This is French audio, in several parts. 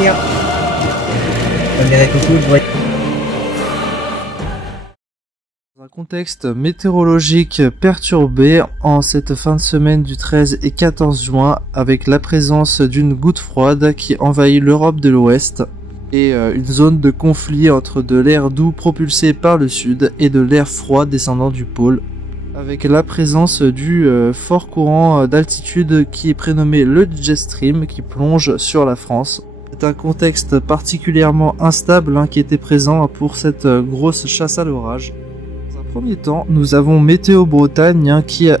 plaisir. On dirait coucou, je vois. Dans un contexte météorologique perturbé en cette fin de semaine du 13 et 14 juin avec la présence d'une goutte froide qui envahit l'Europe de l'Ouest et une zone de conflit entre de l'air doux propulsé par le sud et de l'air froid descendant du pôle avec la présence du fort courant d'altitude qui est prénommé le jet stream qui plonge sur la France. C'est un contexte particulièrement instable qui était présent pour cette grosse chasse à l'orage. Premier temps, nous avons Météo Bretagne qui a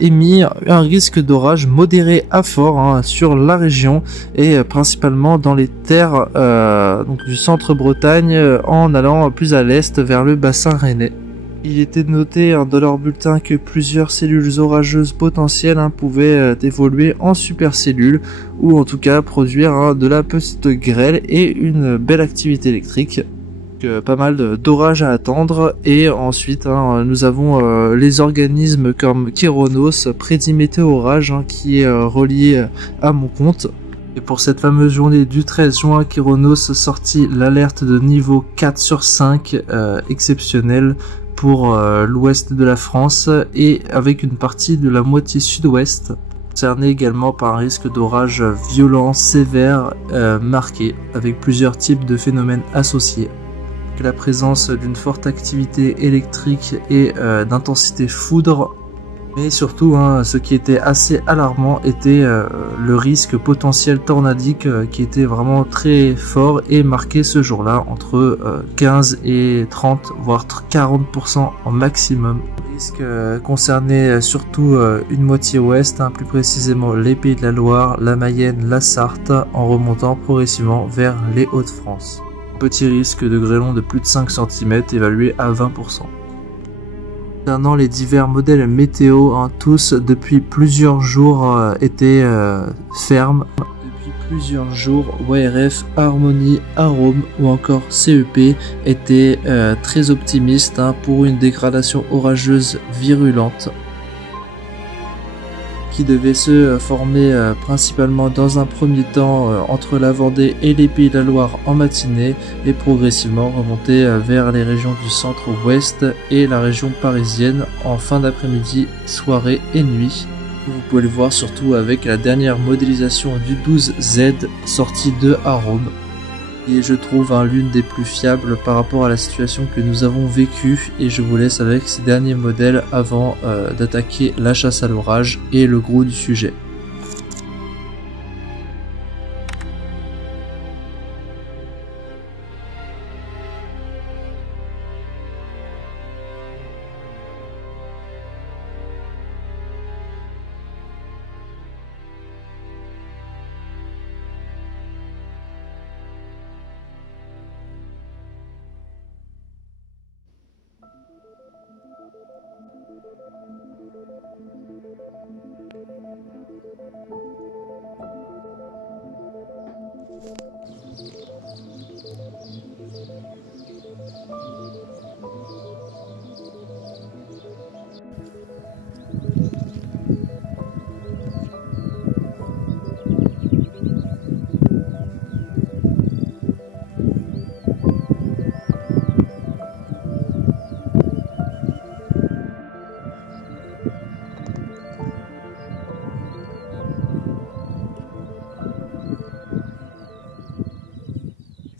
émis un risque d'orage modéré à fort sur la région et principalement dans les terres donc du centre Bretagne en allant plus à l'est vers le bassin rennais. Il était noté dans leur bulletin que plusieurs cellules orageuses potentielles pouvaient évoluer en supercellules ou en tout cas produire de la petite grêle et une belle activité électrique. Pas mal d'orages à attendre et ensuite nous avons les organismes comme Kéronos, Prédit Météo Orage qui est relié à mon compte. Et pour cette fameuse journée du 13 juin, Kéronos sortit l'alerte de niveau 4 sur 5 exceptionnel pour l'ouest de la France et avec une partie de la moitié sud-ouest, concerné également par un risque d'orage violent, sévère, marqué, avec plusieurs types de phénomènes associés. La présence d'une forte activité électrique et d'intensité foudre, mais surtout ce qui était assez alarmant était le risque potentiel tornadique qui était vraiment très fort et marqué ce jour-là entre 15 et 30 voire 40% en maximum. Le risque concernait surtout une moitié ouest, plus précisément les Pays de la Loire, la Mayenne, la Sarthe, en remontant progressivement vers les Hauts-de-France. Petit risque de grêlon de plus de 5 cm évalué à 20%. Concernant les divers modèles météo, tous depuis plusieurs jours étaient fermes. Depuis plusieurs jours, YRF, Harmonie, Arome ou encore CEP étaient très optimistes pour une dégradation orageuse virulente qui devait se former principalement dans un premier temps entre la Vendée et les Pays de la Loire en matinée et progressivement remonter vers les régions du centre-ouest et la région parisienne en fin d'après-midi, soirée et nuit. Vous pouvez le voir surtout avec la dernière modélisation du 12Z sortie de Arome. Et je trouve l'une des plus fiables par rapport à la situation que nous avons vécue et je vous laisse avec ces derniers modèles avant d'attaquer la chasse à l'orage et le gros du sujet.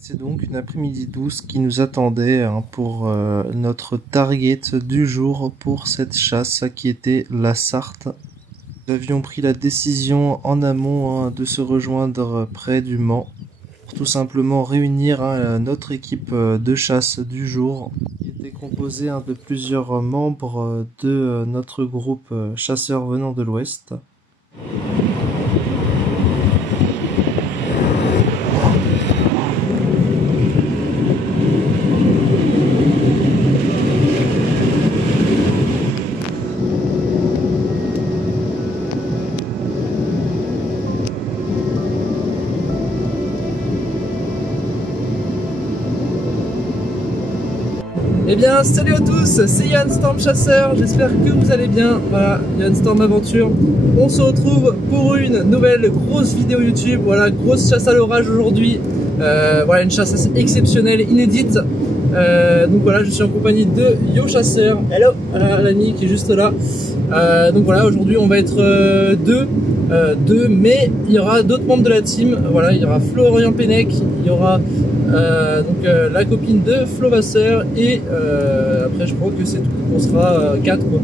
C'est donc une après-midi douce qui nous attendait pour notre target du jour pour cette chasse qui était la Sarthe. Nous avions pris la décision en amont de se rejoindre près du Mans pour tout simplement réunir notre équipe de chasse du jour qui était composée de plusieurs membres de notre groupe chasseurs venant de l'Ouest. Eh bien salut à tous, c'est Yann Storm Chasseur, j'espère que vous allez bien. Voilà, Yann Storm Aventure. On se retrouve pour une nouvelle grosse vidéo YouTube. Voilà, grosse chasse à l'orage aujourd'hui. Voilà, une chasse assez exceptionnelle, inédite. Donc voilà, je suis en compagnie de Yo Chasseur. Hello, l'ami qui est juste là. Donc voilà, aujourd'hui on va être deux, mais il y aura d'autres membres de la team. Voilà, il y aura Florian Pennec, il y aura la copine de Flo Vasseur et après je crois que c'est tout. On sera 4 quoi.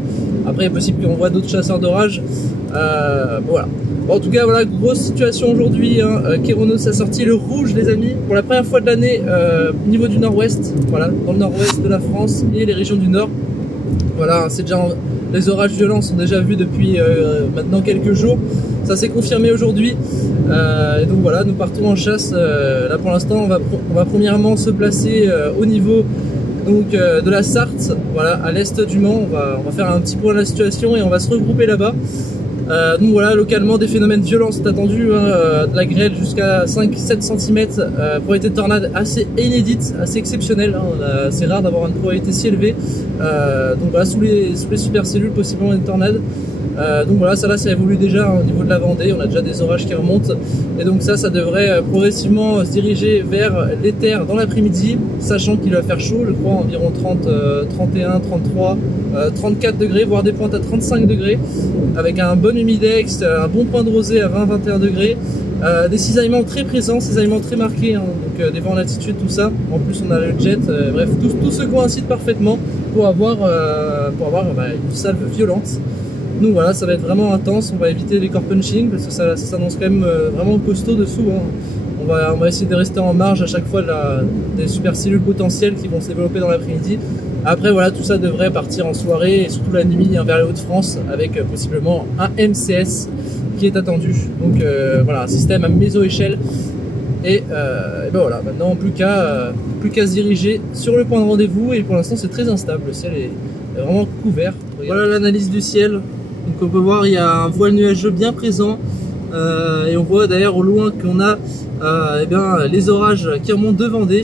Après il est possible qu'on voit d'autres chasseurs d'orage. Voilà. Bon, en tout cas voilà, grosse situation aujourd'hui, hein. Kéronos a sorti le rouge les amis pour la première fois de l'année au niveau du nord-ouest, voilà, dans le nord-ouest de la France et les régions du nord. Voilà, c'est déjà les orages violents sont déjà vus depuis maintenant quelques jours. Ça s'est confirmé aujourd'hui. Et donc voilà, nous partons en chasse. Là pour l'instant, on va premièrement se placer au niveau donc, de la Sarthe, voilà, à l'est du Mans. On va faire un petit point de la situation et on va se regrouper là-bas. Donc voilà, localement des phénomènes violents sont attendus, hein, de la grêle jusqu'à 5-7 cm, probabilité de tornade assez inédite, assez exceptionnelle, hein, c'est rare d'avoir une probabilité si élevée, donc voilà, sous les supercellules possiblement une tornade. Donc voilà, ça évolue déjà, hein, au niveau de la Vendée, on a déjà des orages qui remontent et donc ça devrait progressivement se diriger vers l'éther dans l'après-midi, sachant qu'il va faire chaud, je crois environ 30, 31, 33, 34 degrés, voire des pointes à 35 degrés, avec un bon humidex, un bon point de rosée à 20-21 degrés, des cisaillements très présents, cisaillements très marqués, hein, donc des vents en latitude, tout ça. En plus on a le jet, bref, tout se coïncide parfaitement pour avoir une salve violente. Donc voilà, ça va être vraiment intense, on va éviter les core punching parce que ça s'annonce quand même vraiment costaud dessous, hein. On va essayer de rester en marge à chaque fois des supercellules potentielles qui vont se développer dans l'après-midi. Après voilà, tout ça devrait partir en soirée et surtout la nuit, hein, vers les Hauts-de-France avec possiblement un MCS qui est attendu. Donc voilà, un système à méso-échelle. Et ben voilà, maintenant plus qu'à se diriger sur le point de rendez-vous et pour l'instant c'est très instable, le ciel est vraiment couvert. Voilà l'analyse du ciel. Donc on peut voir il y a un voile nuageux bien présent et on voit d'ailleurs au loin qu'on a eh bien, les orages qui remontent de Vendée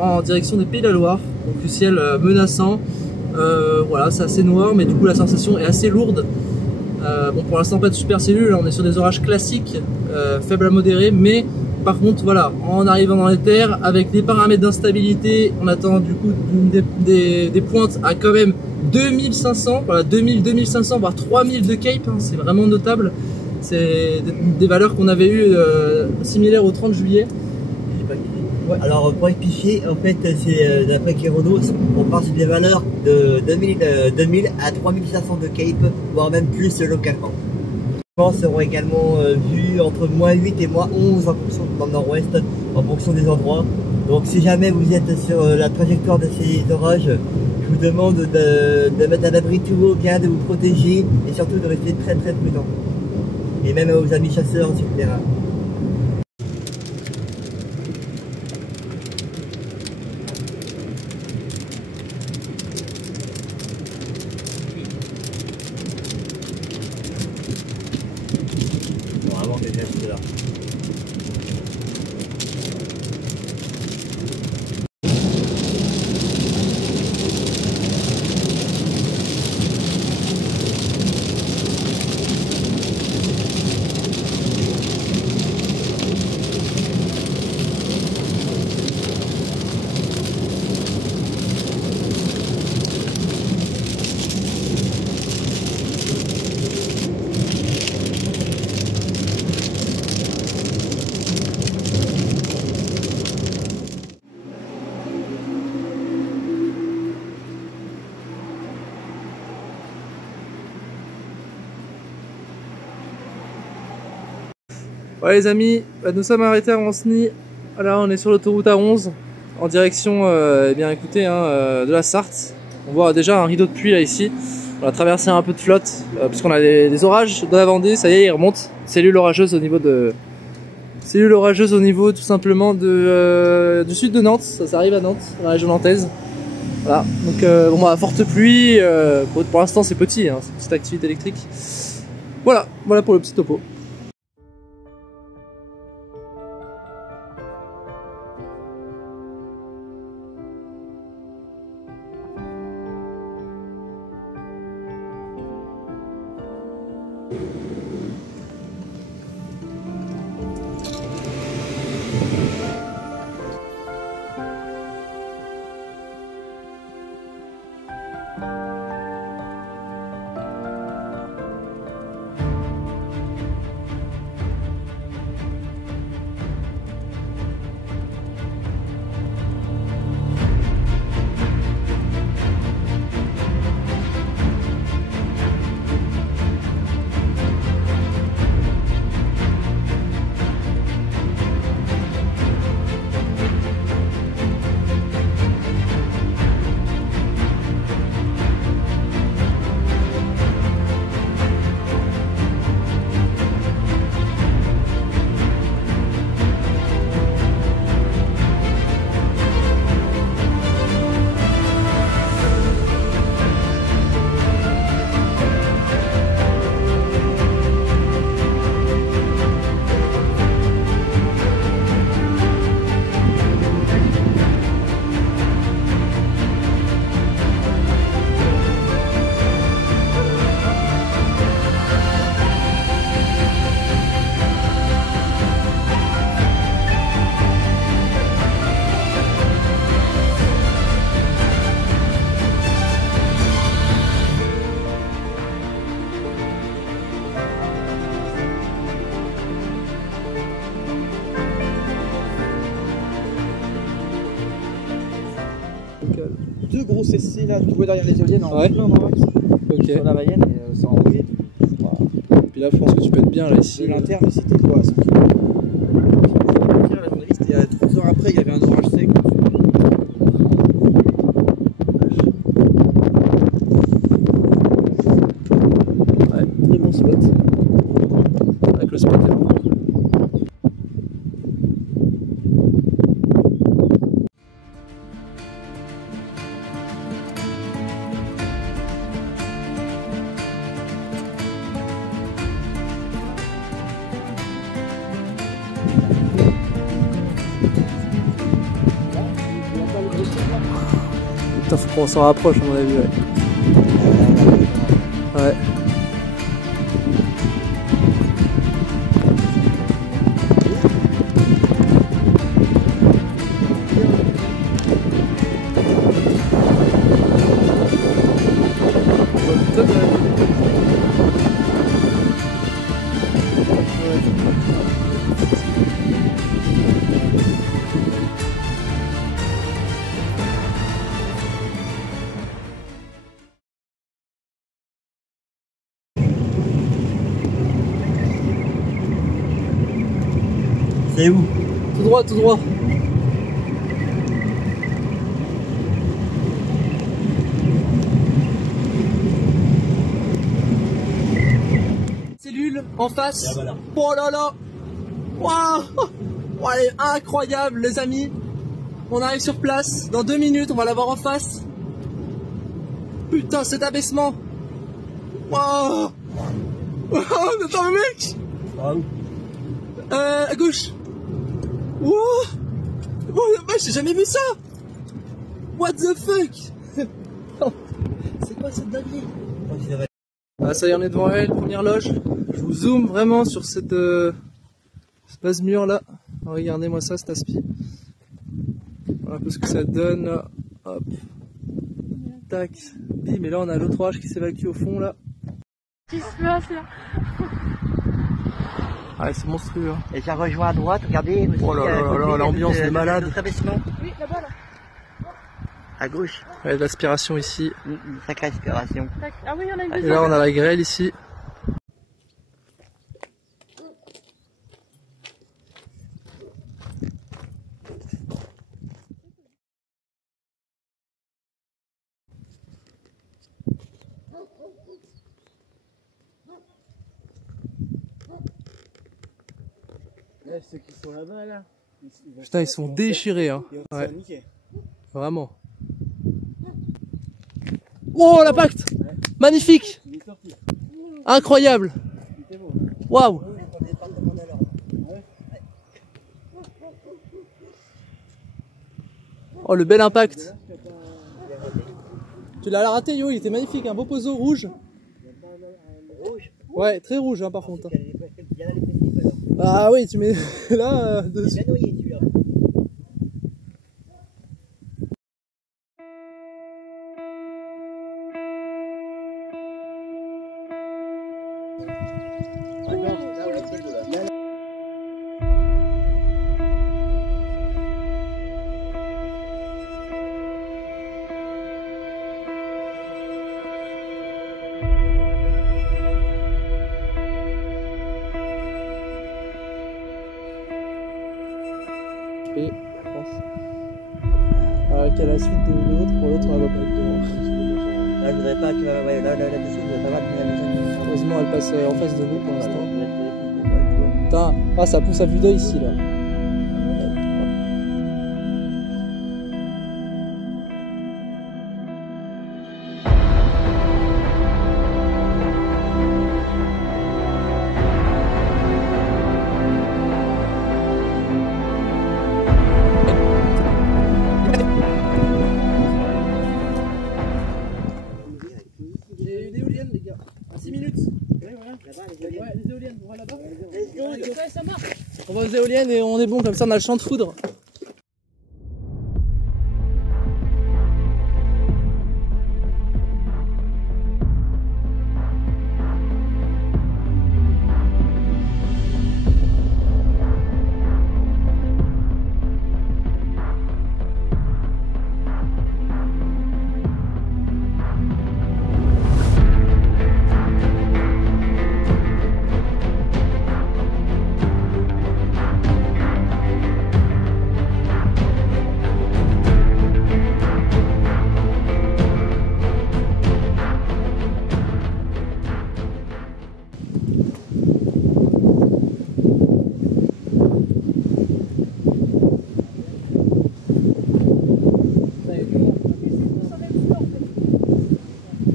en direction des Pays de la Loire. Donc le ciel menaçant, voilà, c'est assez noir mais du coup la sensation est assez lourde. Bon, pour l'instant pas de supercellules, on est sur des orages classiques, faibles à modérés, mais par contre voilà, en arrivant dans les terres avec les paramètres d'instabilité, on attend du coup des pointes à quand même 2500, voilà, 2500 voire 3000 de cape, hein, c'est vraiment notable. C'est des valeurs qu'on avait eues similaires au 30 juillet. Ouais. Alors pour expliquer, en fait c'est d'après Kéronos, on part sur des valeurs de 2000 à 3500 de cape, voire même plus localement. Les vents seront également vus entre -8 et -11 en fonction dans le nord-ouest, en fonction des endroits. Donc si jamais vous êtes sur la trajectoire de ces orages, je vous demande de mettre un abri tout haut, bien de vous protéger et surtout de rester très prudent. Et même aux amis chasseurs sur le terrain. Vraiment que c'est là. Ouais les amis, nous sommes arrêtés à Ranceny. Là on est sur l'autoroute A11 en direction eh bien écoutez, hein, de la Sarthe. On voit déjà un rideau de pluie là ici. On a traversé un peu de flotte puisqu'on a des orages dans la Vendée, ça y est, ils remontent. Cellule orageuse au niveau tout simplement du sud de Nantes, ça arrive à Nantes, dans la région nantaise. Voilà, donc bon bah forte pluie, pour l'instant c'est petit, hein, c'est une petite activité électrique. Voilà pour le petit topo. Deux grosses essais là, tu vois derrière les éoliennes en Ouais. plein dans l'axe. Ok. Sur la Mayenne et ça a envoyé. Puis là, je pense que tu peux être bien là ici. De l'interne, c'était quoi 100 km. La journaliste, et 3 heures après, il y avait un orage sec. Ouais, très bon spot. Avec le spot est bon. Putain, faut qu'on s'en rapproche à mon avis, ouais. Ouais. C'est où? Tout droit, tout droit. Cellule en face. Voilà. Oh là là. Waouh. Oh, elle est incroyable les amis. On arrive sur place. Dans 2 minutes, on va la voir en face. Putain, cet abaissement. Waouh. Oh, attends mec. Ah, où? À gauche. Wow. Oh la vache, j'ai jamais vu ça. What the fuck. C'est quoi cette dinguerie? Ah ça y est, on est devant elle, première loge. Je vous zoome vraiment sur cette base mur là. Regardez-moi ça, cet aspi. Voilà un peu ce que ça donne là. Hop. Tac. Bim, et là on a l'autre orage qui s'évacue au fond là. Qu'est-ce qui se passe là? Ah c'est monstrueux hein. Et ça rejoint à droite, regardez. Oh là là là là, l'ambiance est malade. Oui, là-bas là. À gauche. Ouais, de l'aspiration ici. Une sacrée aspiration. Tac. Ah oui, il y en a une Et deuxième. là on a la grêle ici. Là, ceux qui sont là-bas, là. Putain, ils sont déchirés, hein. Ouais. Vraiment. Oh, l'impact! Magnifique! Incroyable! Waouh! Oh, le bel impact! Tu l'as raté, yo, il était magnifique, un beau poseau rouge. Ouais, très rouge, hein, par contre. Ah oui, tu mets là dessus. Et je pense qu'à la suite de l'autre, pour l'autre elle va pas être devant. Là je voudrais pas que. Ouais, là dessus je voudrais pas que la maison. Heureusement elle passe en face de nous pour l'instant. Putain, ah ça pousse à vue d'œil ici là. J'ai une éolienne les gars, à 6 minutes. Là-bas, les éoliennes. Ouais, les éoliennes, on va là-bas. Ouais, ça marche. On va aux éoliennes et on est bon, comme ça on a le champ de foudre.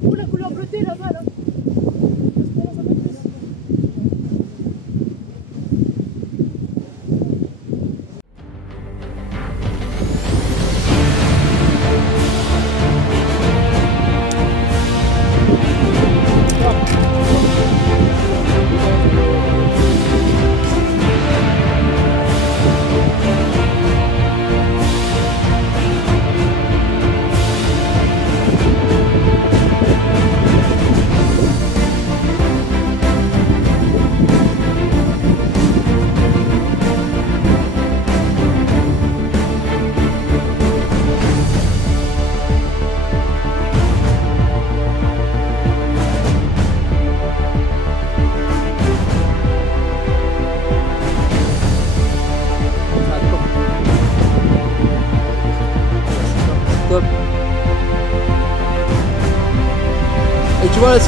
Oh, la couleur bleutée là-bas, là. Top. Et tu vois là.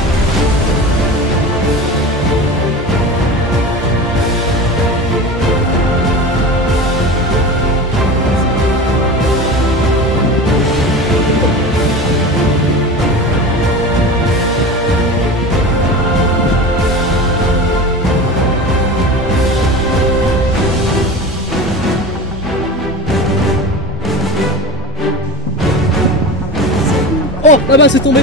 Oh, là-bas c'est tombé.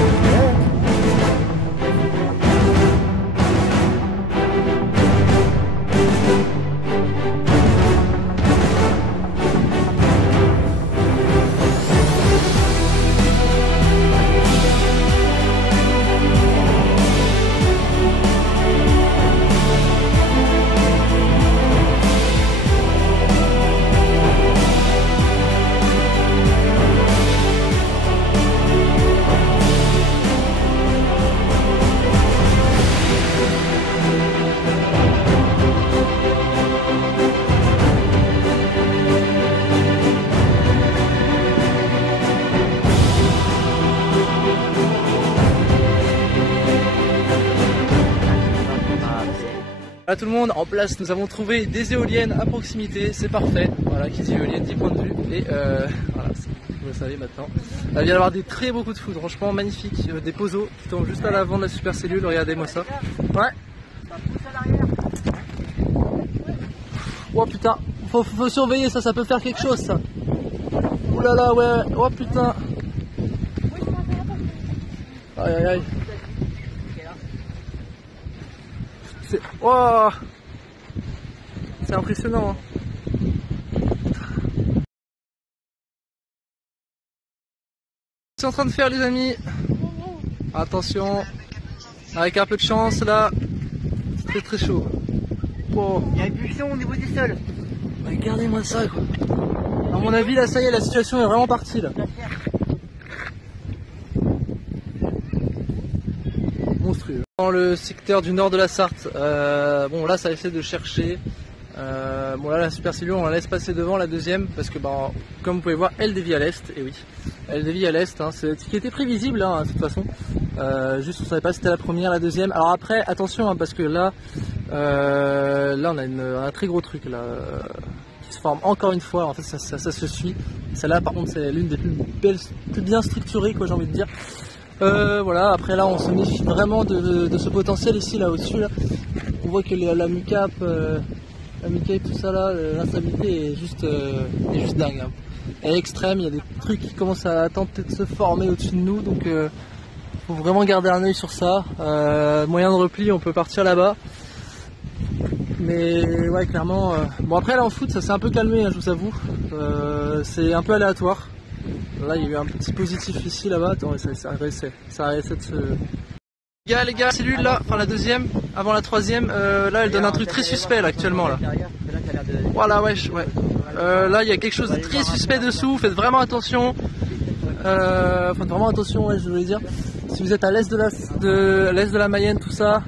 Voilà tout le monde, en place nous avons trouvé des éoliennes à proximité, c'est parfait. Voilà, qui dit éolienne dit point de vue. Et voilà, vous le savez maintenant. Il vient d'y avoir des très beaux coups de foudre, franchement magnifique. Des pozos qui tombent juste à l'avant de la super cellule, regardez-moi ça. Ouais. Oh putain, faut surveiller ça, ça peut faire quelque chose ça. Ouh là là, ouais, oh putain. Aïe aïe aïe. C'est oh, c'est impressionnant. Hein. C'est en train de faire les amis. Attention, avec un peu de chance là, c'est très très chaud. Wow. Il y a une buisson au niveau du sol. Regardez-moi ça quoi. À mon avis là ça y est, la situation est vraiment partie là. Monstrueux. Dans le secteur du nord de la Sarthe, bon là ça essaie de chercher. Bon là la Super Silio on la laisse passer devant la deuxième parce que bah, comme vous pouvez voir elle dévie à l'est, et oui elle dévie à l'est, hein, c'est ce qui était prévisible hein, de toute façon, juste on savait pas si c'était la première, la deuxième. Alors après attention hein, parce que là là on a un très gros truc là qui se forme encore une fois, en fait ça se suit. Celle-là par contre c'est l'une des plus belles, plus bien structurées quoi j'ai envie de dire. Voilà, après là on se méfie vraiment de ce potentiel ici là au-dessus là. On voit que la mi-cap tout ça là, l'instabilité est juste dingue hein. Elle est extrême, il y a des trucs qui commencent à tenter de se former au-dessus de nous, donc faut vraiment garder un œil sur ça. Moyen de repli, on peut partir là-bas. Mais ouais clairement, bon après là en foot ça s'est un peu calmé hein, je vous avoue, c'est un peu aléatoire. Là il y a eu un petit positif ici là-bas, attends ça a réussi de se... Les gars, cellule là, enfin la deuxième, avant la troisième, là elle donne un truc très suspect là actuellement là. Voilà ouais. Là il y a quelque chose de très suspect dessous, faites vraiment attention. Enfin vraiment attention ouais je voulais dire. Si vous êtes à l'est de la Mayenne tout ça.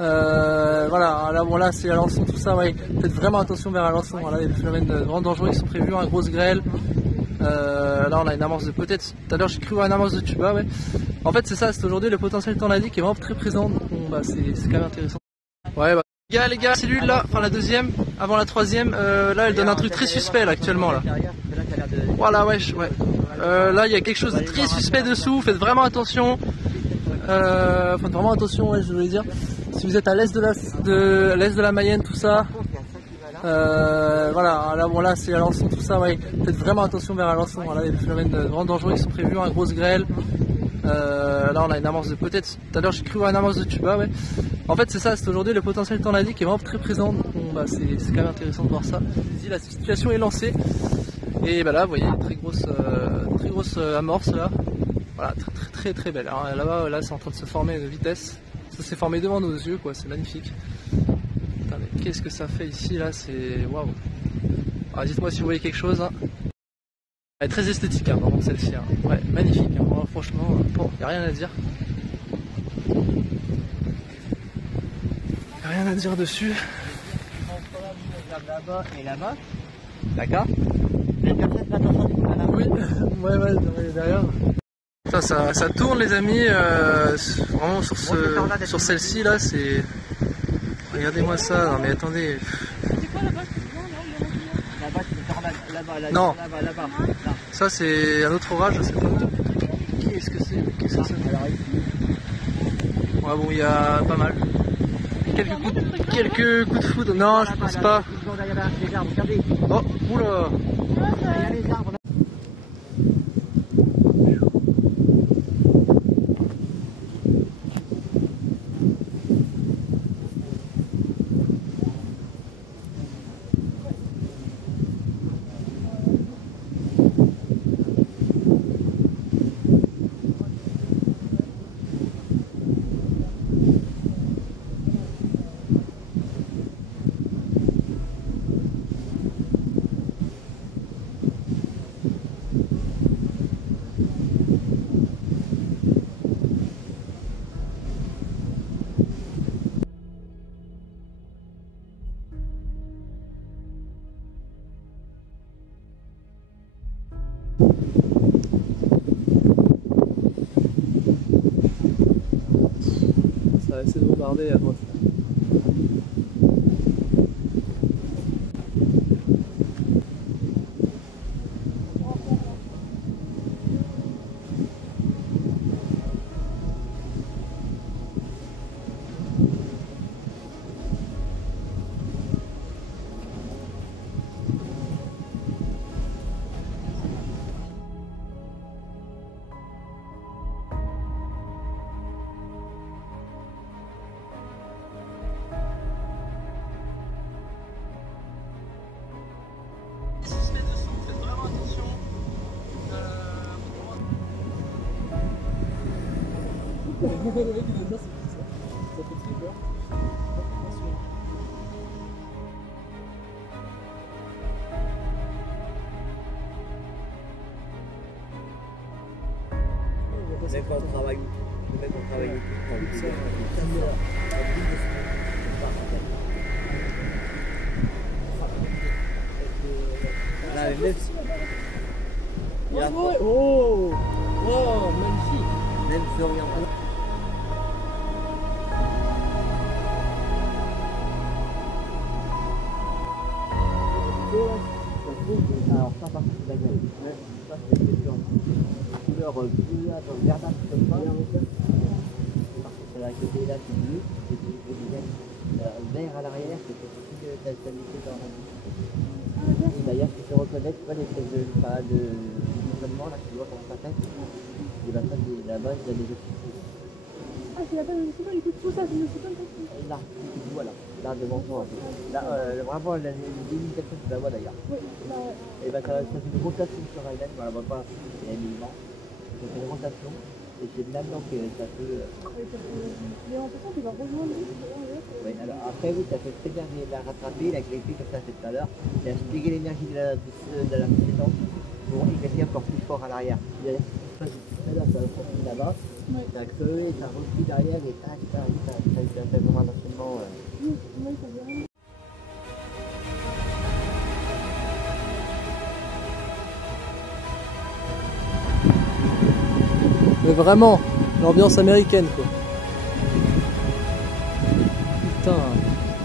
Voilà, là, bon, là c'est Alençon tout ça, ouais. Faites vraiment attention vers Alençon, là il y a des phénomènes vraiment dangereux qui sont prévus, une grosse grêle. Là on a une amorce de peut-être, tout à l'heure j'ai cru voir une amorce de tuba, ouais. En fait c'est ça, c'est aujourd'hui le potentiel tornadique qui est vraiment très présent, donc bon, bah, c'est quand même intéressant. Ouais bah. Les gars, cellule là, enfin la deuxième, avant la troisième, là elle donne un truc très suspect là actuellement là. Voilà ouais. Là il y a quelque chose de très suspect dessous, faites vraiment attention. Enfin vraiment attention ouais je voulais dire. Si vous êtes à l'est de la Mayenne tout ça. Voilà, là bon là c'est Alençon tout ça, ouais. Faites vraiment attention vers Alençon, là il y a des phénomènes vraiment dangereux qui sont prévus, une grosse grêle. Là on a une amorce de peut-être, tout à l'heure j'ai cru voir une amorce de tuba, ouais. En fait c'est ça, c'est aujourd'hui le potentiel tornadique qui est vraiment très présent, donc bon, bah, c'est quand même intéressant de voir ça. Ici la situation est lancée, et bah là vous voyez une très grosse amorce là. Voilà, très belle. Alors là-bas là c'est en train de se former de vitesse, ça s'est formé devant nos yeux quoi, c'est magnifique. Mais qu'est-ce que ça fait ici là, c'est waouh. Dites-moi si vous voyez quelque chose hein. Elle est très esthétique hein, vraiment celle-ci hein. Ouais, magnifique hein. Bon, franchement, bon, y a rien à dire. Y a rien à dire dessus. Là-bas et là-bas. D'accord. Oui, ouais, derrière. Ça tourne les amis, vraiment sur celle-ci là, c'est... Regardez-moi ça, non mais attendez. C'est quoi là-bas? Là-bas, c'est tornade. Là-bas. Non. Là-bas. Ça c'est un autre orage, je sais pas. Qu'est-ce que c'est? Ouais bon, il y a pas mal. Quelques coups de foudre. Non, je pense pas. Oh, oula. Ça va essayer de bombarder à droite. Le mec il aime bien ça fait très peur. Attention. Même quand on travaille, même quand on travaille Oh, wow, magnifique. même si on regarde alors ça par contre c'est la gueule. Ça c'est une couleur bleuâtre, verdâtre comme ça. Par contre c'est la côté là c'est bleu, et puis vert à l'arrière, c'est aussi que la stabilité dans la vie. Et d'ailleurs tu peux reconnaître tu vois, l'espèce de fonctionnement là que tu vois sur sa tête. Et ben ça c'est là-bas il y a des oxydes. Ah, c'est la bonne municipale, écoute, tout ça, c'est une municipale. Là, voilà, là devant toi. Là, vraiment, les limitations, tu la vois d'ailleurs. Oui, là, ouais. Et ben, ça fait une rotation sur Island, on la voit pas, il y a un élément. Ça fait une rotation, et c'est là-dedans que ça peut. Mais en fait, tu vas rejoindre lui. Oui, alors après, oui, ça fait très bien de la rattraper, il a écrit comme ça tout à l'heure. Il a expliqué l'énergie de la précédente pour éclater encore plus fort à l'arrière. Il y a là, ça va sortir là-bas, ça creuse, ça replie derrière, et tac, ça fait vraiment un enchaînement. Oui, ça veut rien. Mais vraiment, l'ambiance américaine quoi. Putain,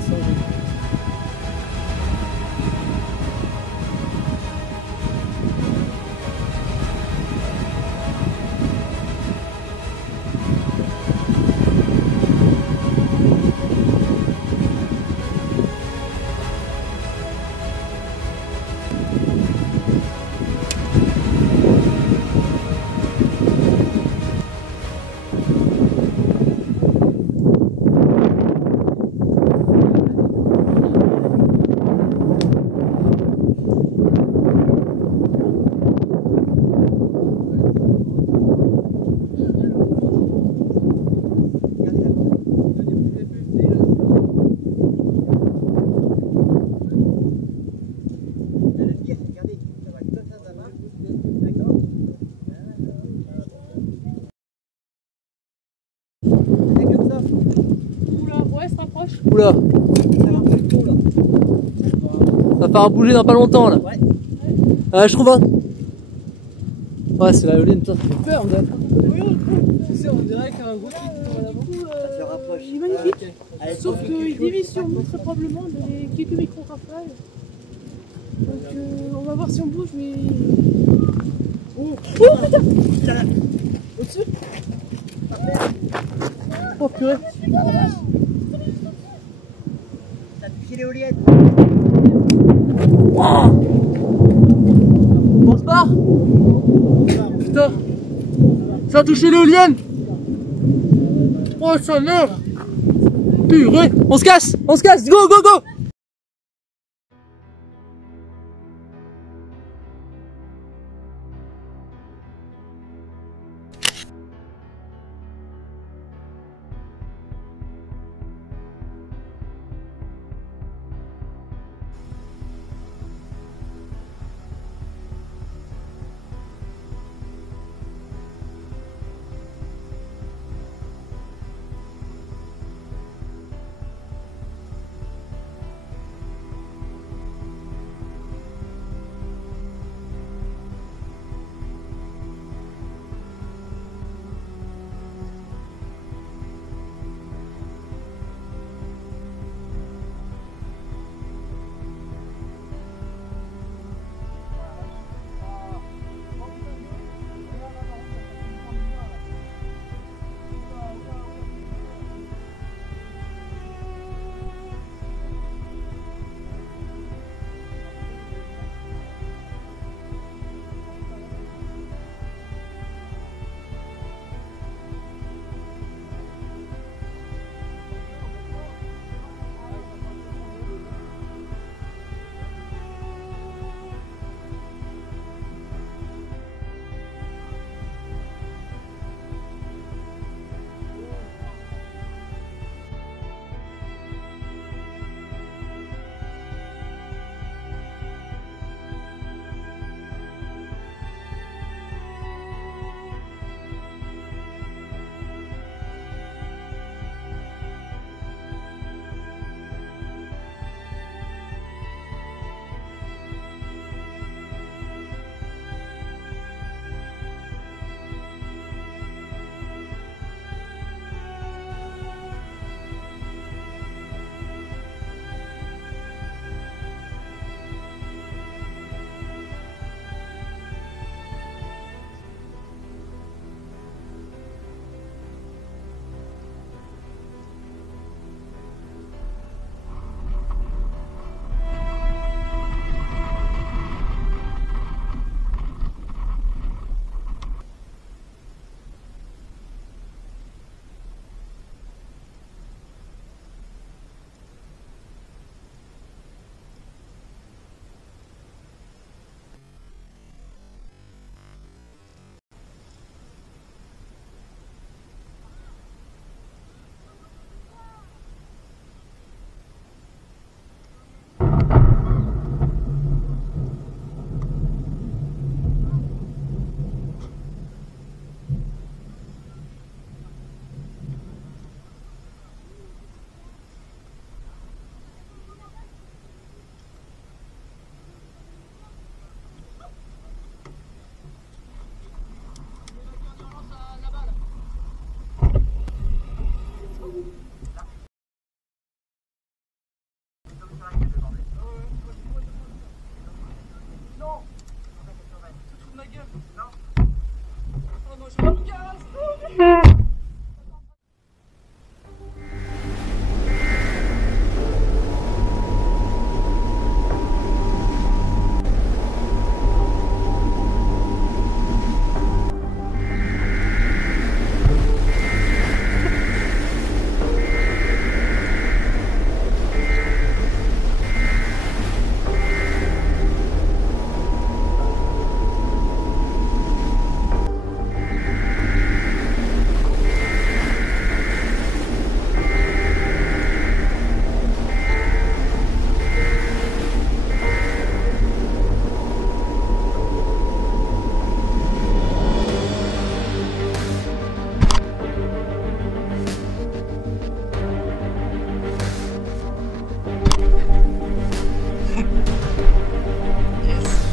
ça j'ai... Oula, ouais, se rapproche. Oula, ça va faire bouger dans pas longtemps là. Ouais. Je trouve un... Ouais, c'est la éolienne, putain, ça fait peur, on dirait. Tu sais, on dirait qu'un gros truc à l'avant. Ça se rapproche. Il est magnifique. Ok. Allez, Sauf prends qu'il quelque chose. dévie sur nous très probablement de quelques micro-rafales. Donc on va voir si on bouge, mais... Oh, putain. Au-dessus. Oh purée. T'as touché l'éolienne. On se barre. Putain. Ça a touché l'éolienne. Oh sa mère. Purée. On se casse. On se casse. Go, go, go.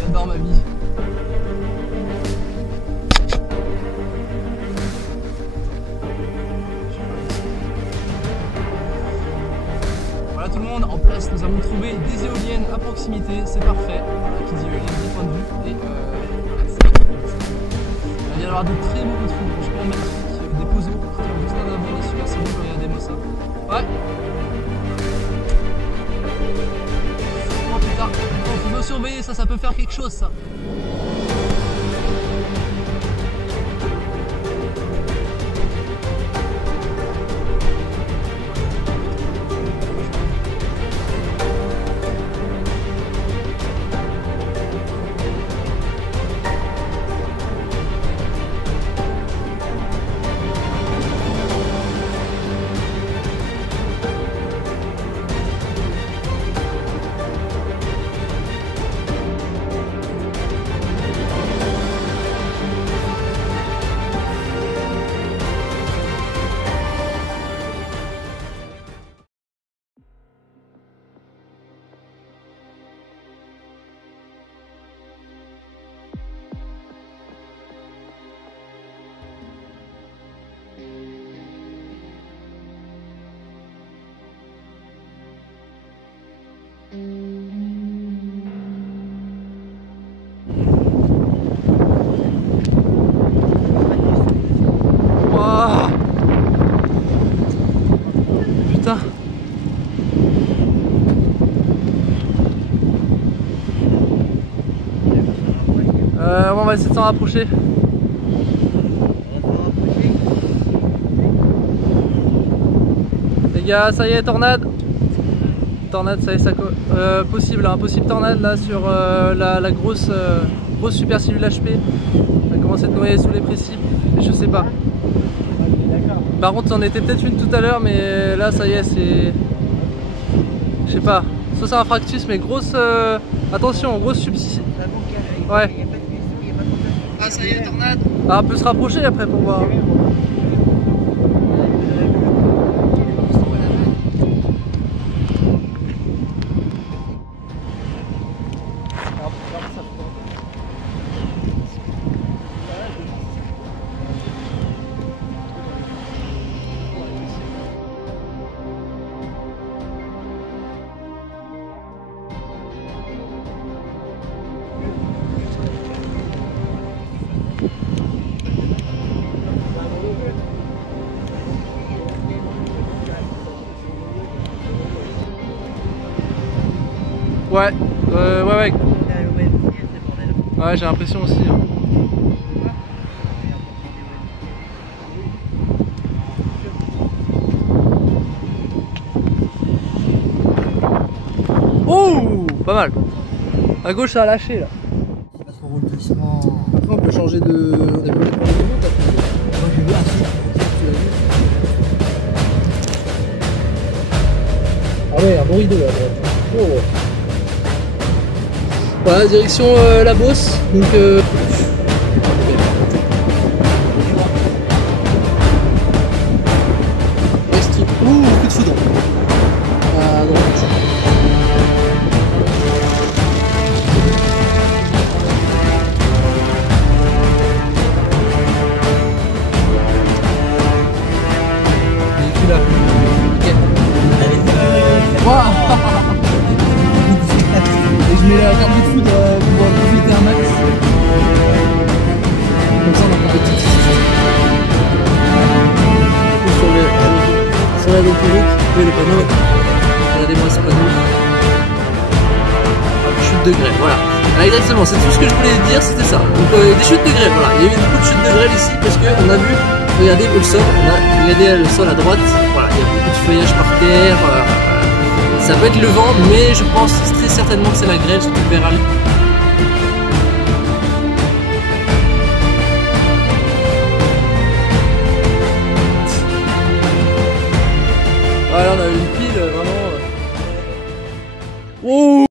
J'adore ma vie. Voilà tout le monde, en place nous avons trouvé des éoliennes à proximité, c'est parfait. Voilà, qui dit éolienne, dit point de vue. Et voilà, c'est il va y avoir de très beaux coups de foudre, franchement magnifique. Des poses qui ont juste un abonné super, c'est bon, regardez-moi ça. Ouais. Oh putain, il faut surveiller ça, ça peut faire quelque chose ça. Wow. Putain. On va essayer de s'en rapprocher. Les gars, ça y est, tornade. Tornade, ça y est, ça possible, un possible tornade là sur la grosse supercellule HP. On va commencer de noyer sous les précipices, je sais pas. Par contre, c'en était peut-être une tout à l'heure, mais là, ça y est, c'est. Je sais pas. Soit c'est un fractus, mais grosse. Attention, grosse subsistance. Ouais. Ah, ça y est, tornade. Ah, on peut se rapprocher après pour voir. Ouais, ouais. Ouais, j'ai l'impression aussi. Hein. Oh, pas mal. À gauche, ça a lâché là. Après, on peut changer de. On est peut-être Ah ouais, un bon rideau là. Oh. Voilà, direction la Beauce. Donc ouh, coup de foudre. À droite. Véhicule là. Ok. Waouh. Et je mets la carte de foudre pour profiter un max. peu le panneau. Regardez-moi ce panneau. Chute de grêle, voilà. Ah, exactement, c'est tout ce que je voulais dire, c'était ça. Donc des chutes de grêle, voilà. Il y a eu beaucoup de chutes de grêle ici parce qu'on a vu, regardez le sol, regardez le sol à droite, voilà, il y a beaucoup de feuillage par terre. Ça peut être le vent, mais je pense très certainement que c'est la grêle, surtout vers Alp. Voilà, on a eu